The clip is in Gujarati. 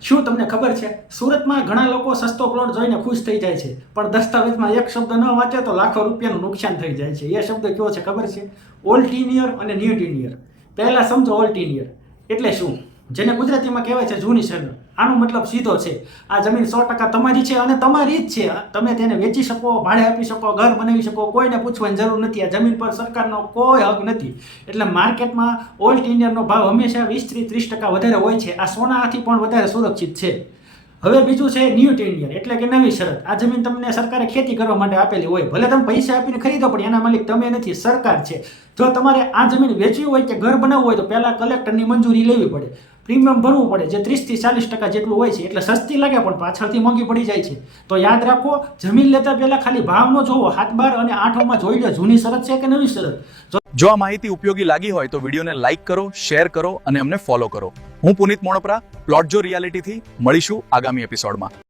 શું તમને ખબર છે સુરતમાં ઘણા લોકો સસ્તો પ્લોટ જોઈને ખુશ થઈ જાય છે, પણ દસ્તાવેજમાં એક શબ્દ ન વાંચે તો લાખો રૂપિયાનું નુકસાન થઈ જાય છે. એ શબ્દ કયો છે ખબર છે? ઓલ ટીનિયર અને ન્યૂ ટીનિયર. પહેલા સમજો ઓલ ટીનિયર એટલે શું, જેને ગુજરાતીમાં કહેવાય છે જૂની શરત. આનો મતલબ સીધો છે, આ જમીન 100% તમારી છે અને તમારી જ છે. તમે તેને વેચી શકો, ભાડે આપી શકો, ઘર બનાવી શકો, કોઈને પૂછવાની જરૂર નથી. આ જમીન પર સરકારનો કોઈ હક નથી. એટલે માર્કેટમાં ઓલ ટીનિયરનો ભાવ હંમેશા 20 થી 30% વધારે હોય છે. આ સોનાથી પણ વધારે સુરક્ષિત છે. હવે બીજું છે ન્યૂ ટેન્ડર એટલે કે નવી શરત. આ જમીન તમને સરકારે ખેતી કરવા માટે આપેલી હોય, ભલે તમે પૈસા આપીને ખરીદો પણ એના માલિક તમે નથી, સરકાર છે. જો તમારે આ જમીન વેચવી હોય કે ઘર બનાવવું હોય તો પહેલા કલેક્ટરની મંજૂરી લેવી પડે, પ્રીમિયમ ભરવું પડે, જે 30 થી 40% જેટલું હોય છે. એટલે સસ્તી લાગે પણ પાછળથી મોંઘી પડી જાય છે. તો યાદ રાખો, જમીન લેતા પહેલા ખાલી ભાવ ન જોવો, 7, 12 અને 8 જોઈ લો જૂની શરત છે કે નવી શરત. જો આ માહિતી ઉપયોગી લાગી હોય તો વિડીયોને લાઇક કરો, શેર કરો અને અમને ફોલો કરો. હું પુનિત મોણપરા, પ્લોટ જો રિયાલિટીથી મળીશું આગામી એપિસોડમાં.